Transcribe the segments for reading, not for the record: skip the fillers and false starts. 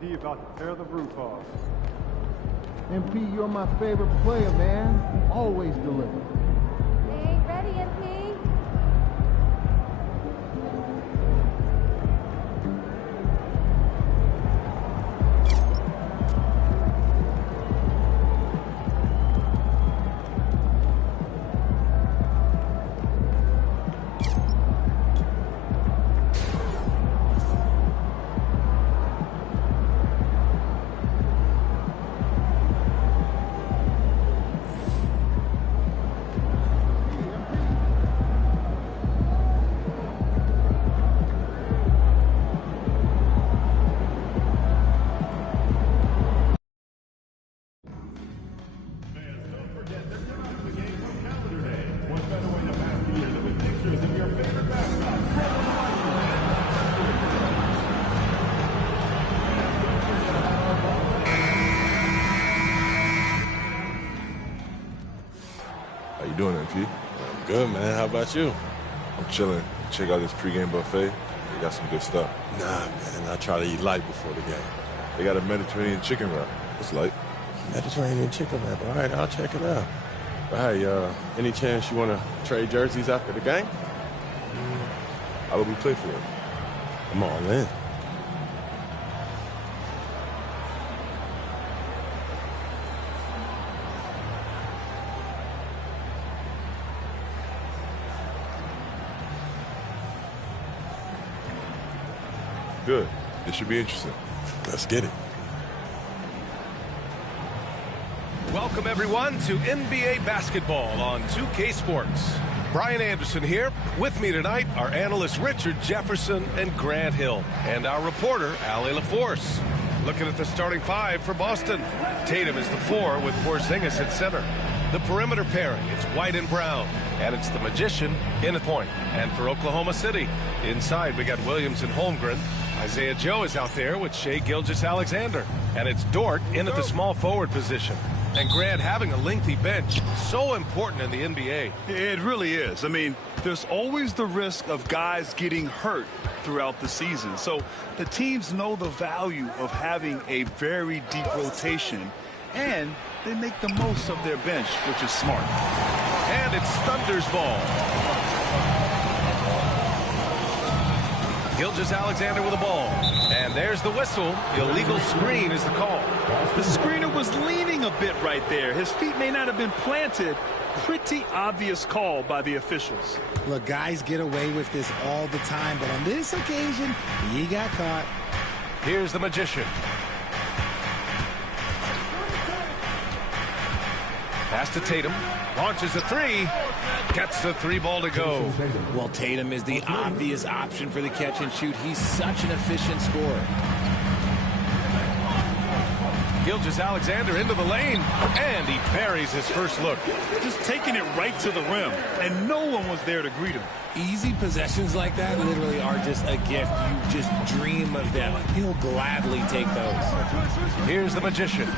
He about to tear the roof off. MP, you're my favorite player, man. Always deliver. They ain't ready, MP. How you doing, MP? I'm good, man. How about you? I'm chilling. Check out this pregame buffet. They got some good stuff. Nah, man. I try to eat light before the game. They got a Mediterranean chicken wrap. It's light. Mediterranean chicken wrap. All right, I'll check it out. But hey, any chance you want to trade jerseys after the game? How will we play for it? I'm all in. Good. This should be interesting. Let's get it. Welcome, everyone, to NBA basketball on 2K Sports. Brian Anderson here. With me tonight are analysts Richard Jefferson and Grant Hill, and our reporter, Allie LaForce. Looking at the starting five for Boston. Tatum is the 4 with Porzingis at center. The perimeter pairing, it's White and Brown, and it's the Magician in the point. And for Oklahoma City, inside we got Williams and Holmgren. Isaiah Joe is out there with Shai Gilgeous-Alexander, and it's Dort in at the small forward position. And Grant, having a lengthy bench, so important in the NBA. It really is. I mean, there's always the risk of guys getting hurt throughout the season. So the teams know the value of having a very deep rotation, and they make the most of their bench, which is smart. And it's Thunder's ball. Gilgeous-Alexander with the ball. And there's the whistle. Illegal screen is the call. The screener was leaning a bit right there. His feet may not have been planted. Pretty obvious call by the officials. Look, guys get away with this all the time, but on this occasion, he got caught. Here's the Magician. Pass to Tatum. Launches a 3. Gets the 3 ball to go. Well, Tatum is the obvious option for the catch and shoot. He's such an efficient scorer. Gilgeous-Alexander into the lane, and he buries his first look. Just taking it right to the rim, and no one was there to greet him. Easy possessions like that literally are just a gift. You just dream of them. He'll gladly take those. Here's the Magician.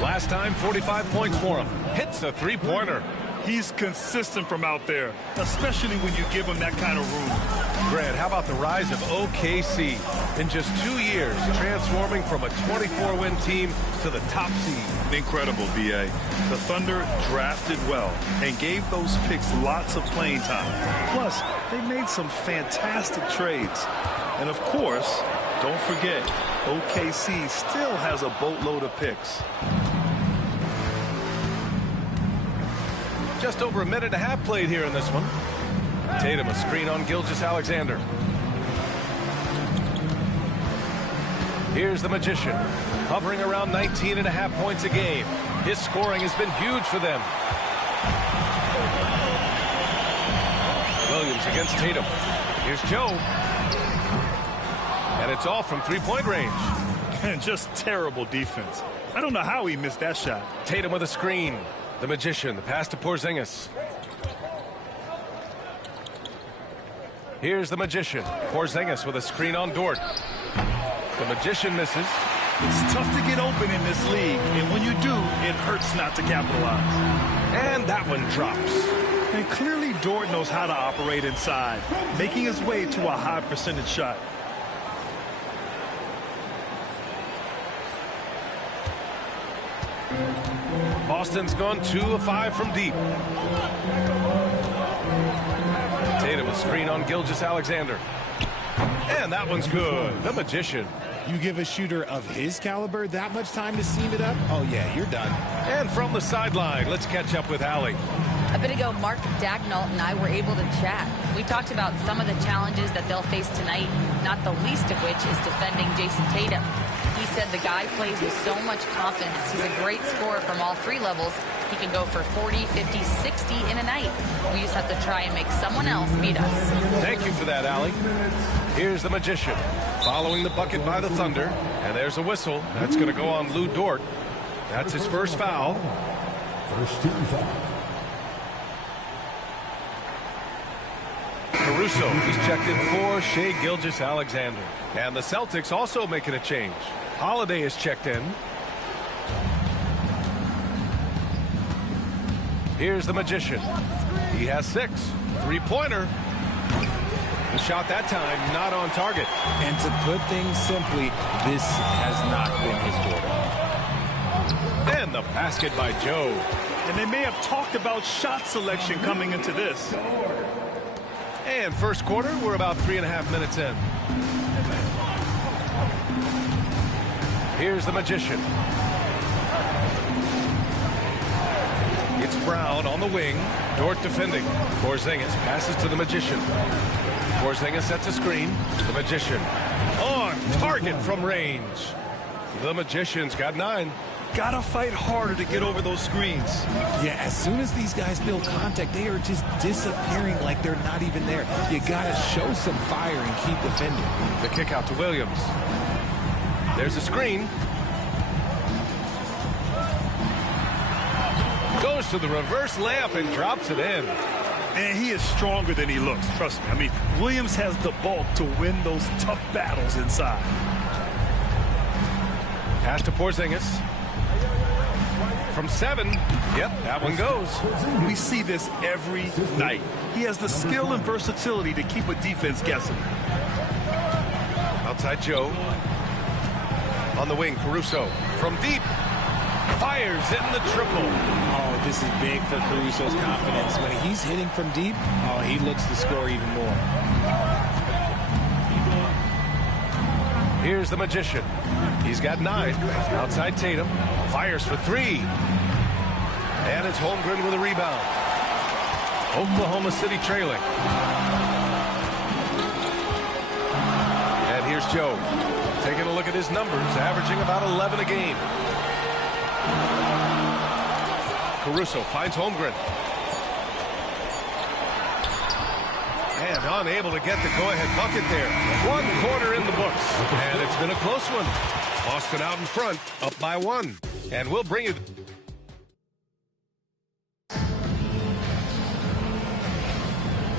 Last time, 45 points for him. Hits a 3-pointer. He's consistent from out there, especially when you give him that kind of room. Grant, how about the rise of OKC? In just 2 years, transforming from a 24-win team to the top seed. Incredible, B.A. The Thunder drafted well and gave those picks lots of playing time. Plus, they made some fantastic trades. And of course, don't forget, OKC still has a boatload of picks. Just over a minute and a half played here in this one. Tatum a screen on Gilgeous-Alexander. Here's the Magician, hovering around 19.5 points a game. His scoring has been huge for them. Williams against Tatum. Here's Joe. And it's all from three-point range. And just terrible defense. I don't know how he missed that shot. Tatum with a screen. The Magician, the pass to Porzingis. Here's the Magician. Porzingis with a screen on Dort. The Magician misses. It's tough to get open in this league, and when you do, it hurts not to capitalize. And that one drops. And clearly Dort knows how to operate inside, making his way to a high percentage shot. Boston's gone 2 of 5 from deep. Tatum a screen on Gilgeous-Alexander. And that one's good. The Magician. You give a shooter of his caliber that much time to seam it up? Oh, yeah, you're done. And from the sideline, let's catch up with Allie. A bit ago, Mark Dagnall and I were able to chat. We talked about some of the challenges that they'll face tonight, not the least of which is defending Jason Tatum. He said the guy plays with so much confidence. He's a great scorer from all 3 levels. He can go for 40, 50, 60 in a night. We just have to try and make someone else beat us. Thank you for that, Allie. Here's the Magician, following the bucket by the Thunder. And there's a whistle. That's going to go on Lou Dort. That's his first foul. First team foul. Caruso is checked in for Shai Gilgeous-Alexander. And the Celtics also making a change. Holiday is checked in. Here's the Magician. He has 6. 3-pointer. The shot that time not on target. And to put things simply, this has not been his quarter. And the basket by Joe. And they may have talked about shot selection coming into this. And first quarter, we're about 3.5 minutes in. Here's the Magician. It's Brown on the wing. Dort defending. Porzingis passes to the Magician. Porzingis sets a screen. The Magician on target from range. The Magician's got 9. Gotta fight harder to get over those screens. Yeah, as soon as these guys feel contact, they are just disappearing like they're not even there. You gotta show some fire and keep defending. The kick out to Williams. There's a screen. Goes to the reverse layup and drops it in. And he is stronger than he looks, trust me. I mean, Williams has the bulk to win those tough battles inside. Pass to Porzingis. From 7. Yep, that one goes. We see this every night. He has the skill and versatility to keep a defense guessing. Outside Joe. On the wing, Caruso. From deep. Fires in the triple. Oh, this is big for Caruso's confidence. When he's hitting from deep, oh, he looks to score even more. Here's the Magician. He's got 9. Outside Tatum. Fires for 3. And it's Holmgren with a rebound. Oklahoma City trailing. And here's Joe. Taking a look at his numbers, averaging about 11 a game. Caruso finds Holmgren. And unable to get the go-ahead bucket there. 1 quarter in the books. And it's been a close one. Boston out in front, up by 1. And we'll bring you...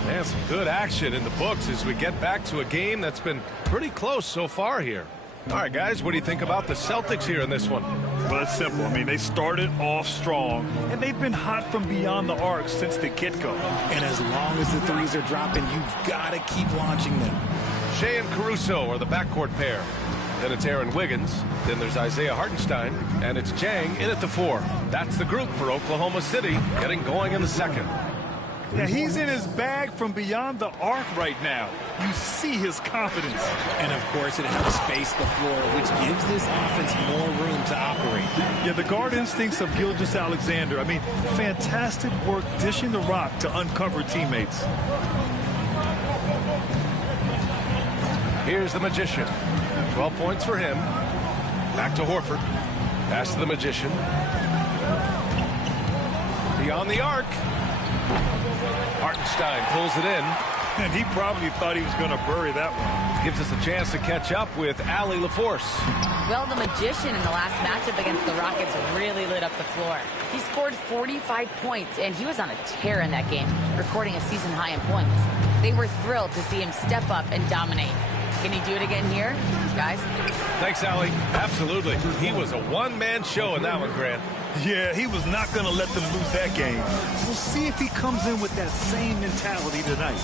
And some good action in the books as we get back to a game that's been pretty close so far here. All right, guys, what do you think about the Celtics here in this one? Well, it's simple. I mean, they started off strong, and they've been hot from beyond the arc since the get-go. And as long as the threes are dropping, you've got to keep launching them. Shai and Caruso are the backcourt pair. Then it's Aaron Wiggins. Then there's Isaiah Hartenstein. And it's Jang in at the 4. That's the group for Oklahoma City getting going in the second. Yeah, he's in his bag from beyond the arc right now. You see his confidence. And, of course, it helps space the floor, which gives this offense more room to operate. Yeah, the guard instincts of Gilgeous-Alexander. I mean, fantastic work dishing the rock to uncover teammates. Here's the Magician. 12 points for him. Back to Horford. Pass to the Magician. Beyond the arc. Hartenstein pulls it in. And he probably thought he was going to bury that one. Gives us a chance to catch up with Allie LaForce. Well, the Magician in the last matchup against the Rockets really lit up the floor. He scored 45 points, and he was on a tear in that game, recording a season high in points. They were thrilled to see him step up and dominate. Can he do it again here, guys? Thanks, Allie. Absolutely. He was a one-man show in that one, Grant. Yeah, he was not going to let them lose that game. We'll see if he comes in with that same mentality tonight.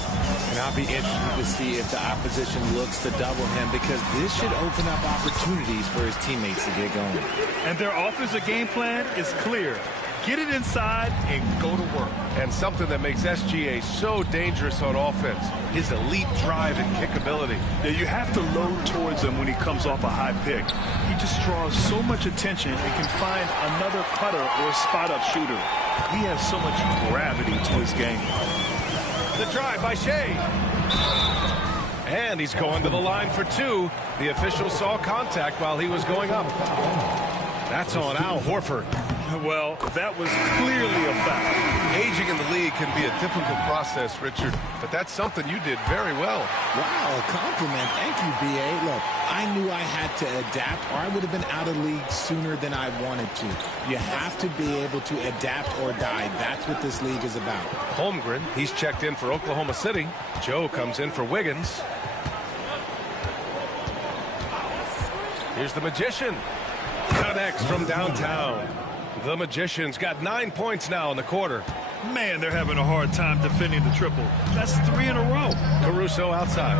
And I'll be interested to see if the opposition looks to double him, because this should open up opportunities for his teammates to get going. And their offensive game plan is clear. Get it inside and go to work. And something that makes SGA so dangerous on offense, his elite drive and kick ability. Yeah, you have to load towards him when he comes off a high pick. He just draws so much attention and can find another cutter or spot-up shooter. He has so much gravity to his game. The drive by Shea. And he's going to the line for two. The official saw contact while he was going up. That's on Al Horford. Well, that was clearly a foul. Aging in the league can be a difficult process, Richard, but that's something you did very well. Wow, a compliment. Thank you, B.A. Look, I knew I had to adapt, or I would have been out of league sooner than I wanted to. You have to be able to adapt or die. That's what this league is about. Holmgren, he's checked in for Oklahoma City. Joe comes in for Wiggins. Here's the Magician. Connects from downtown. The Magician's got 9 points now in the quarter. Man, they're having a hard time defending the triple. That's 3 in a row. Caruso outside.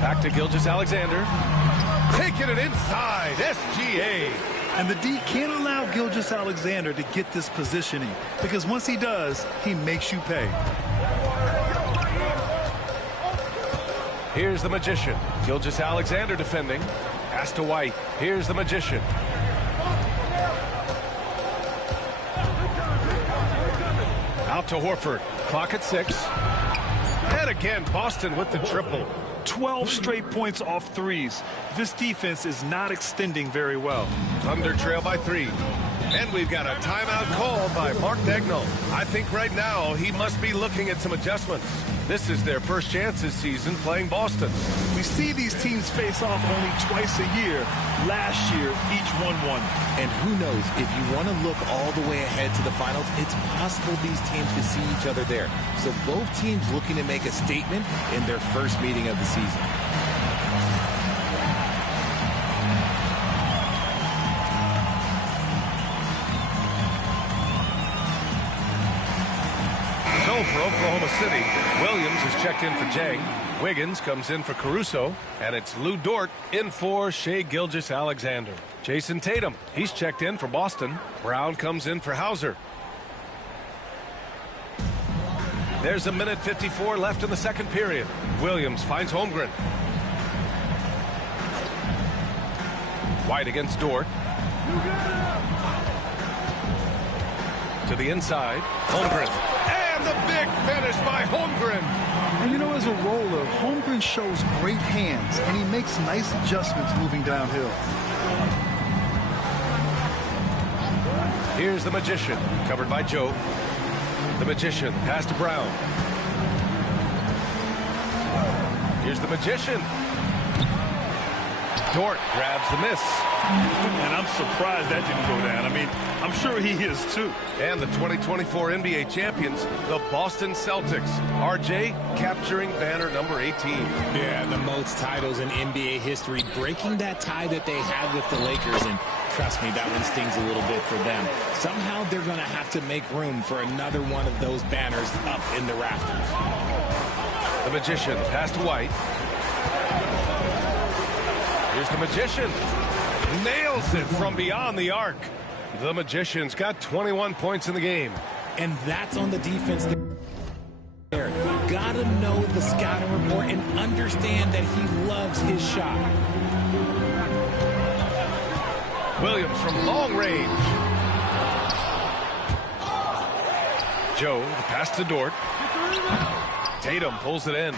Back to Gilgeous-Alexander. Taking it inside. SGA. And the D can't allow Gilgeous-Alexander to get this positioning, because once he does, he makes you pay. Here's the Magician. Gilgeous-Alexander defending. Pass to White. Here's the Magician. Out to Horford. Clock at 6. And again, Boston with the triple. 12 straight points off threes. This defense is not extending very well. Thunder trail by 3. And we've got a timeout call by Mark Daigneault. I think right now he must be looking at some adjustments. This is their first chance this season playing Boston. We see these teams face off only twice a year. Last year, each won one. And who knows, if you want to look all the way ahead to the finals, it's possible these teams could see each other there. So both teams looking to make a statement in their first meeting of the season. So for Oklahoma City, Williams is checked in for Jang. Wiggins comes in for Caruso. And it's Lou Dort in for Shea Gilgeous-Alexander. Jason Tatum, he's checked in for Boston. Brown comes in for Hauser. There's 1:54 left in the second period. Williams finds Holmgren. White against Dort. To the inside. Holmgren. And the big finish by Holmgren. And you know, as a roller, Holmgren shows great hands, and he makes nice adjustments moving downhill. Here's the Magician, covered by Joe. The Magician, pass to Brown. Here's the Magician. Dort grabs the miss. And I'm surprised that didn't go down. I mean, I'm sure he is too. And the 2024 NBA champions, the Boston Celtics. RJ capturing banner number 18. Yeah, the most titles in NBA history, breaking that tie that they had with the Lakers. And trust me, that one stings a little bit for them. Somehow they're going to have to make room for another one of those banners up in the rafters. The Magician, pass to White. Here's the Magician. Nails it from beyond the arc. The Magician's got 21 points in the game. And that's on the defense there. Gotta know the scouting report and understand that he loves his shot. Williams from long range. Joe, the pass to Dort. Tatum pulls it in.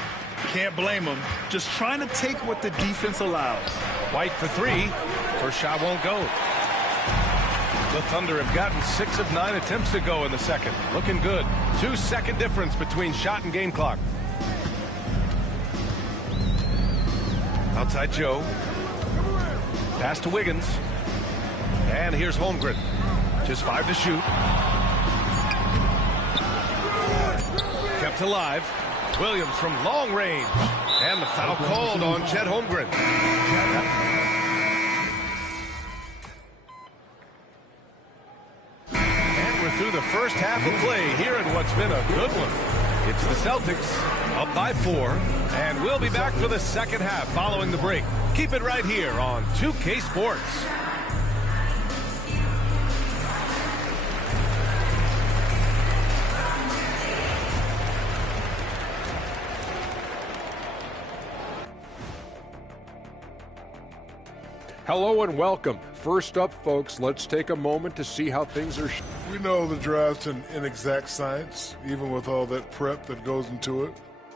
Can't blame him. Just trying to take what the defense allows. White for 3. First shot won't go. The Thunder have gotten 6 of 9 attempts to go in the second. Looking good. 2-second difference between shot and game clock. Outside Joe. Pass to Wiggins. And here's Holmgren. Just 5 to shoot. back to live. Williams from long range. And the foul called on Chet Holmgren. And we're through the first half of play here in what's been a good one. It's the Celtics up by 4. And we'll be back for the second half following the break. Keep it right here on 2K Sports. Hello and welcome. First up, folks, let's take a moment to see how things are. We know the draft's an inexact science, even with all that prep that goes into it.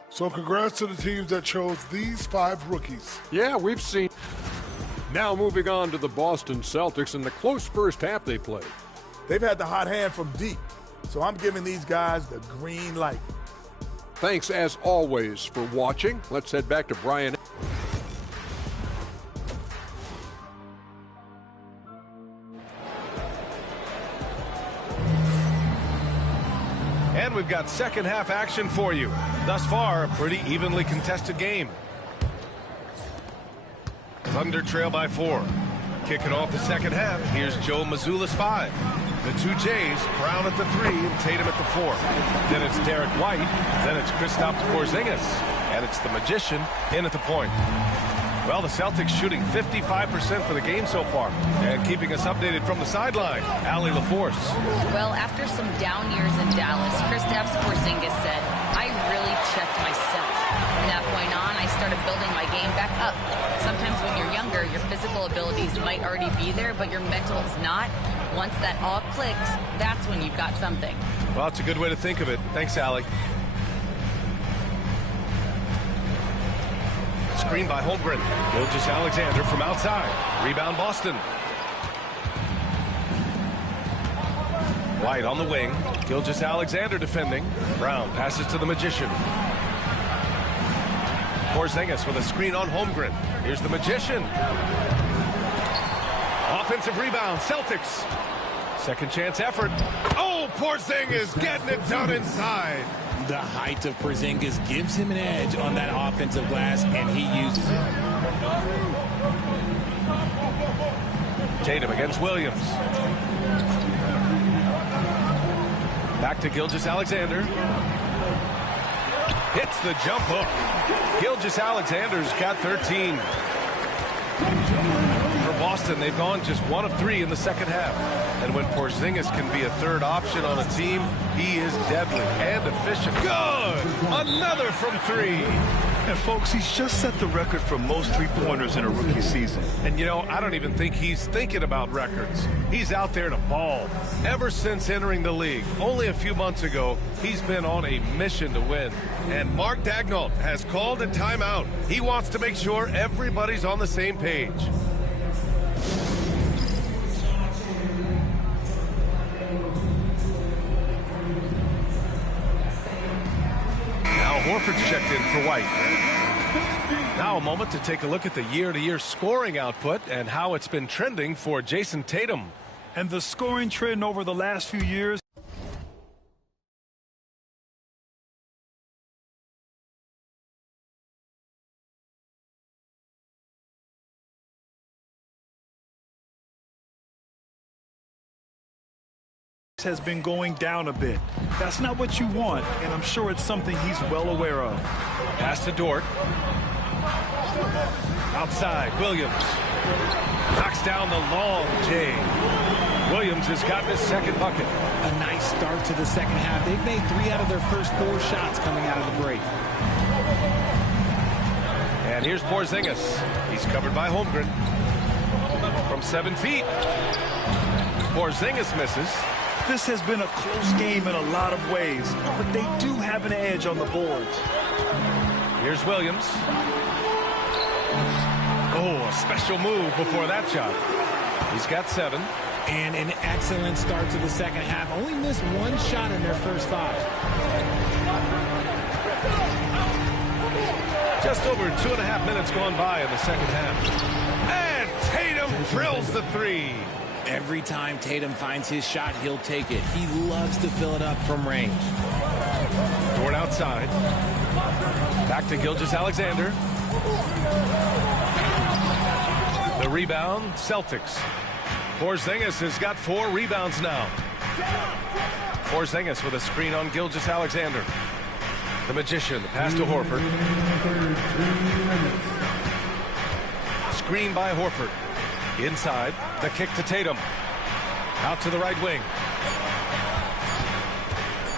So congrats to the teams that chose these 5 rookies. Yeah, we've seen. Now moving on to the Boston Celtics and the close first half they played. They've had the hot hand from deep, so I'm giving these guys the green light. Thanks, as always, for watching. Let's head back to Brian. And we've got second half action for you. Thus far, a pretty evenly contested game. Thunder trail by 4. Kicking off the second half, here's Joe Mazzulla's 5. The 2 Jays, Brown at the 3 and Tatum at the 4. Then it's Derek White. Then it's Kristaps Porzingis. And it's the Magician in at the point. Well, the Celtics shooting 55% for the game so far. And keeping us updated from the sideline, Allie LaForce. Well, after some down years in Dallas, Kristaps Porzingis said, I really checked myself. From that point on, I started building my game back up. Sometimes when you're younger, your physical abilities might already be there, but your mental is not. Once that all clicks, that's when you've got something. Well, it's a good way to think of it. Thanks, Allie. Screen by Holmgren. Gilgeous-Alexander from outside. Rebound Boston. White on the wing. Gilgeous-Alexander defending. Brown passes to the Magician. Porzingis with a screen on Holmgren. Here's the Magician. Offensive rebound, Celtics. Second chance effort. Oh, Porzingis getting it done inside. The height of Porzingis gives him an edge on that offensive glass, and he uses it. Tatum against Williams. Back to Gilgeous-Alexander. Hits the jump hook. Gilgeous-Alexander's got 13. For Boston, they've gone just 1 of 3 in the second half. And when Porzingis can be a third option on a team, he is deadly and efficient. Good! Another from 3. And, folks, he's just set the record for most three-pointers in a rookie season. And, you know, I don't even think he's thinking about records. He's out there to ball. Ever since entering the league, only a few months ago, he's been on a mission to win. And Mark Daigneault has called a timeout. He wants to make sure everybody's on the same page. Horford's checked in for White. Now a moment to take a look at the year-to-year scoring output and how it's been trending for Jason Tatum. And the scoring trend over the last few years has been going down a bit. That's not what you want, and I'm sure it's something he's well aware of. Pass to Dort. Outside, Williams. Knocks down the long J. Williams has gotten his second bucket. A nice start to the second half. They've made 3 out of their first 4 shots coming out of the break. And here's Porzingis. He's covered by Holmgren. From 7 feet. Porzingis misses. This has been a close game in a lot of ways, but they do have an edge on the boards. Here's Williams. Oh, a special move before that shot. He's got 7. And an excellent start to the second half. Only missed 1 shot in their first 5. Just over 2.5 minutes gone by in the second half. And Tatum drills the 3. Every time Tatum finds his shot, he'll take it. He loves to fill it up from range. Dort outside. Back to Gilgeous-Alexander. The rebound, Celtics. Porzingis has got 4 rebounds now. Porzingis with a screen on Gilgeous-Alexander. The Magician, the pass to Horford. Screen by Horford. Inside, the kick to Tatum. Out to the right wing.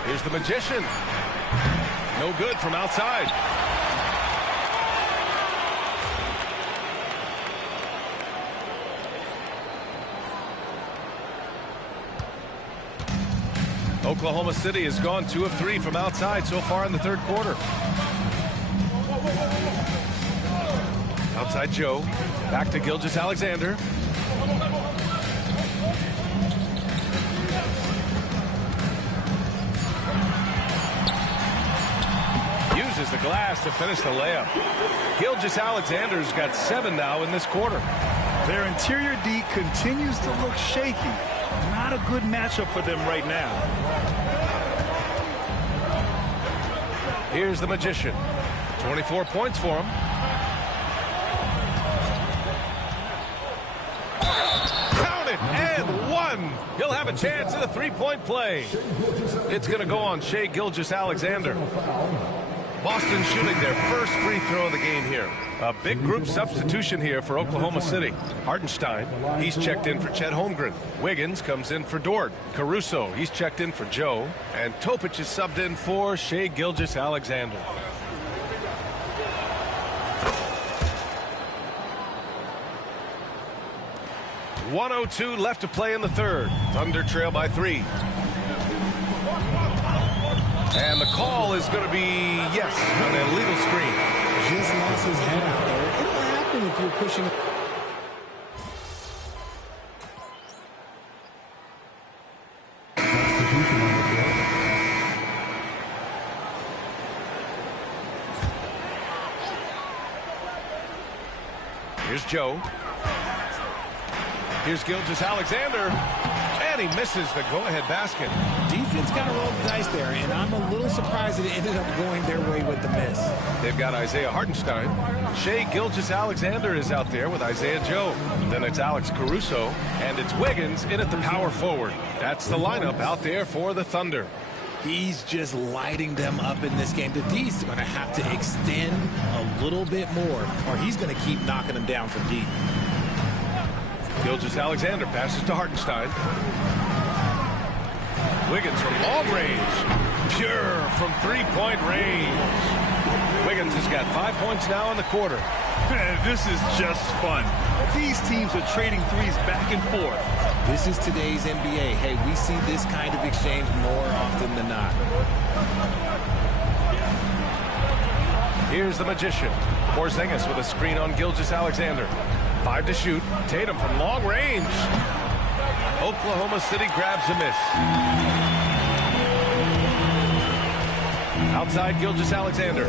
Here's the Magician. No good from outside. Oklahoma City has gone 2 of 3 from outside so far in the third quarter. Outside Joe. Back to Gilgeous-Alexander. Uses the glass to finish the layup. Gilgeous-Alexander's got 7 now in this quarter. Their interior D continues to look shaky. Not a good matchup for them right now. Here's the Magician. 24 points for him. Count it, and 1. He'll have a chance at a 3-point play. It's going to go on Shai Gilgeous-Alexander. Boston shooting their first free throw of the game here. A big group substitution here for Oklahoma City. Hartenstein, he's checked in for Chet Holmgren. Wiggins comes in for Dort. Caruso, he's checked in for Joe. And Topic is subbed in for Shai Gilgeous-Alexander. .102 left to play in the third. Thunder trail by 3. And the call is going to be, yes, an illegal screen. Just lost his head out there. It'll happen if you're pushing. Here's Joe. Here's Gilgeous-Alexander. And he misses the go-ahead basket. Defense got to roll the dice there, and I'm a little surprised that it ended up going their way with the miss. They've got Isaiah Hartenstein. Shai Gilgeous-Alexander is out there with Isaiah Joe. Then it's Alex Caruso, and it's Wiggins in at the power forward. That's the lineup out there for the Thunder. He's just lighting them up in this game. The D's going to have to extend a little bit more, or he's going to keep knocking them down from deep. Gilgeous-Alexander passes to Hartenstein. Wiggins from long range. Pure from 3-point range. Wiggins has got 5 points now in the quarter. This is just fun. These teams are trading threes back and forth. This is today's NBA. Hey, we see this kind of exchange more often than not. Here's the Magician. Porzingis with a screen on Gilgeous-Alexander. 5 to shoot. Tatum from long range. Oklahoma City grabs a miss. Outside Gilgeous-Alexander.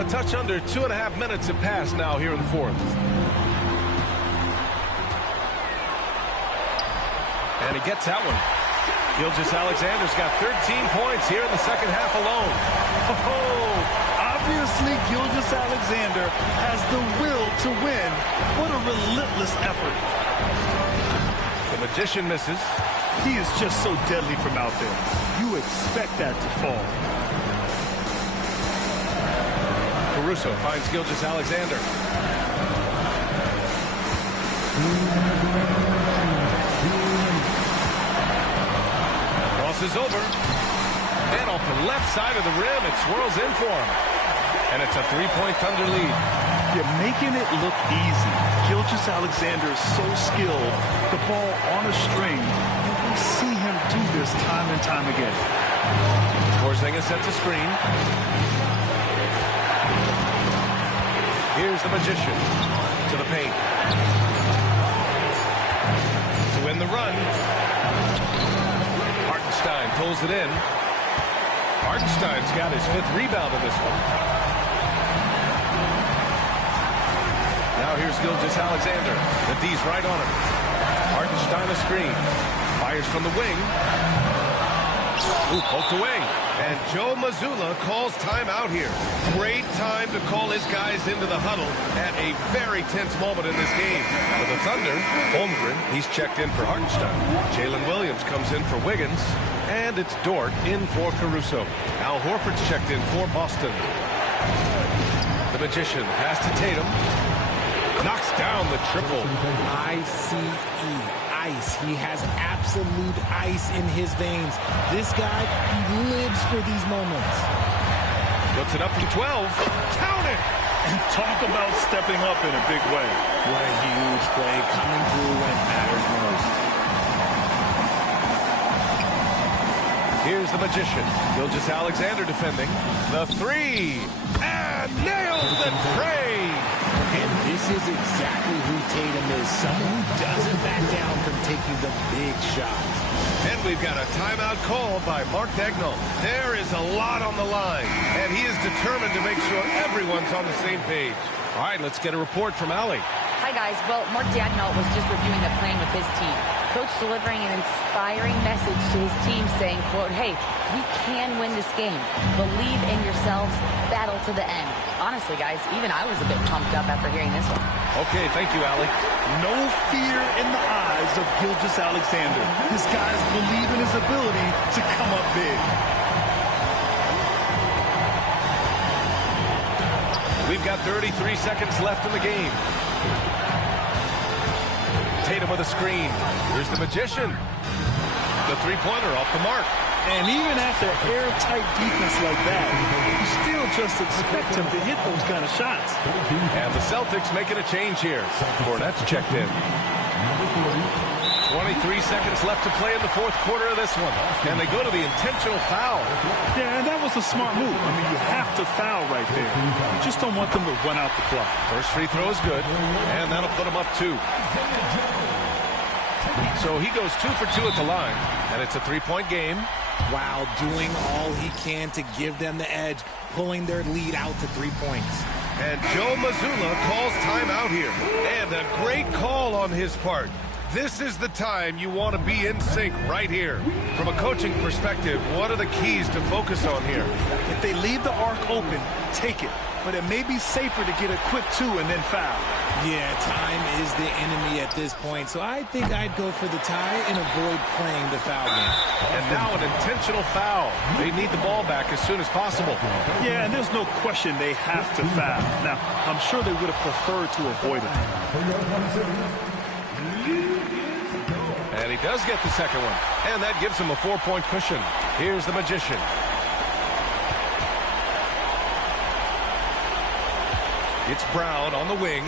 A touch under 2.5 minutes have passed now here in the fourth. And he gets that one. Gilgeous-Alexander's got 13 points here in the second half alone. Obviously, Gilgeous-Alexander has the will to win. What a relentless effort. The Magician misses. He is just so deadly from out there. You expect that to fall. Caruso finds Gilgeous-Alexander. Crosses over. And off the left side of the rim, it swirls in for him. And it's a 3-point Thunder lead. You're making it look easy. Gilgeous-Alexander is so skilled. The ball on a string. We see him do this time and time again. Porzingis sets a screen. Here's the Magician to the paint. To win the run. Hartenstein pulls it in. Hartenstein's got his 5th rebound in this one. Now here's Gilgeous-Alexander. The D's right on him. Hartenstein a screen. Fires from the wing. Ooh, poked away. And Joe Mazzulla calls timeout here. Great time to call his guys into the huddle at a very tense moment in this game. For the Thunder, Holmgren, he's checked in for Hartenstein. Jalen Williams comes in for Wiggins. And it's Dort in for Caruso. Al Horford's checked in for Boston. The Magician pass to Tatum. Knocks down the triple. ICE. Ice. He has absolute ice in his veins. This guy, he lives for these moments. Puts it up from 12. Count it! And talk about stepping up in a big way. What a huge play coming through when it matters most. Here's the Magician. Gilgeous-Alexander defending. The three. And nails the tray. And this is exactly who Tatum is. Someone who doesn't back down from taking the big shots. And we've got a timeout called by Mark Daigneault. There is a lot on the line. And he is determined to make sure everyone's on the same page. All right, let's get a report from Allie. Hi, guys. Well, Mark Daigneault was just reviewing the plan with his team. Coach delivering an inspiring message to his team saying, quote, hey, we can win this game. Believe in yourselves. Battle to the end. Honestly, guys, even I was a bit pumped up after hearing this one. Okay, thank you, Allie. No fear in the eyes of Gilgeous-Alexander. His guys believe in his ability to come up big. We've got 33 seconds left in the game. Tatum with a screen. Here's the Magician. The three-pointer off the mark. And even after airtight defense like that, you still just expect him to hit those kind of shots. And the Celtics making a change here. Cornette's checked in. 23 seconds left to play in the fourth quarter of this one. And they go to the intentional foul. Yeah, and that was a smart move. I mean, you have to foul right there. You just don't want them to run out the clock. First free throw is good. And that'll put him up 2. So he goes 2 for 2 at the line. And it's a three-point game. Wow, doing all he can to give them the edge, pulling their lead out to 3 points. And Joe Mazzulla calls timeout here. And a great call on his part. This is the time you want to be in sync right here. From a coaching perspective, what are the keys to focus on here? If they leave the arc open, take it. But it may be safer to get a quick 2 and then foul. Yeah, time is the enemy at this point, so I think I'd go for the tie and avoid playing the foul game. And now an intentional foul. They need the ball back as soon as possible. Yeah, and there's no question they have to foul. Now, I'm sure they would have preferred to avoid it. And he does get the second one. And that gives him a 4-point cushion. Here's the Magician. It's Brown on the wing.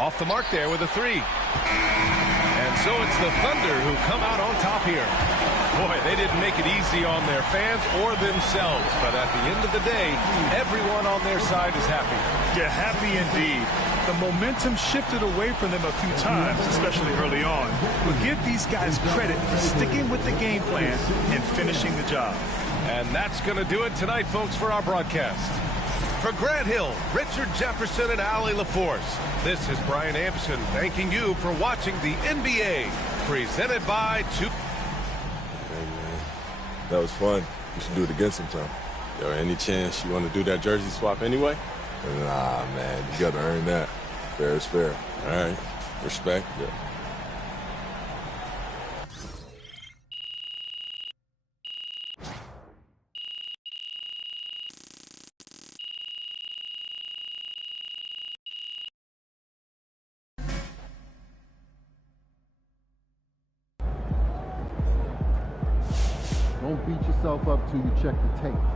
Off the mark there with a 3. And so it's the Thunder who come out on top here. Boy, they didn't make it easy on their fans or themselves. But at the end of the day, everyone on their side is happy. Yeah, happy indeed. The momentum shifted away from them a few times, especially early on. But give these guys credit for sticking with the game plan and finishing the job. And that's going to do it tonight, folks, for our broadcast. For Grant Hill, Richard Jefferson, and Allie LaForce, this is Brian Anderson thanking you for watching the NBA, presented by 2K. Hey, man, that was fun. We should do it again sometime. Yo, any chance you want to do that jersey swap anyway? Nah, man, you got to earn that. Fair is fair. All right. Respect. Yeah. Don't beat yourself up till you check the tape.